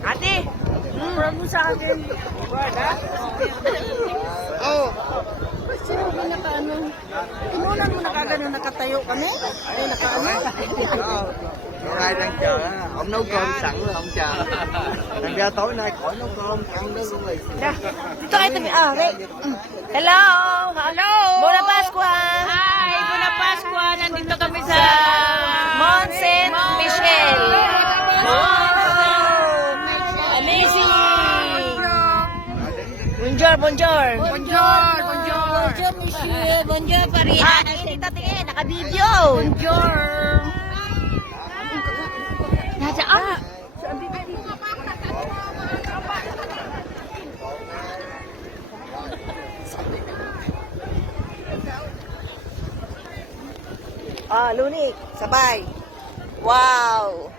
Ate, proud mo sa akin. Oh. Sino ba nakaano? Tinunan mo na kagano nakatayo kami? Ay, nakaano? Hôm nay đang chờ á, ông nấu cơm sẵn rồi ông chờ. Thành ra tối nay khỏi nấu cơm ăn đó luôn rồi. Dito kayo tabi. Ah, Ray. Hello. Hello. Buona Pasqua. Hi, Buona Pasqua. Nandito kami sa Mont Saint Michel. Amazing. Bonjour, bonjour. Bonjour, bonjour. Bonjour, monsieur. Bonjour, Paris. Ah, dito tingin. Naka-video. Bonjour. Nasa, ah. Ah, Lunik. Sabay. Wow.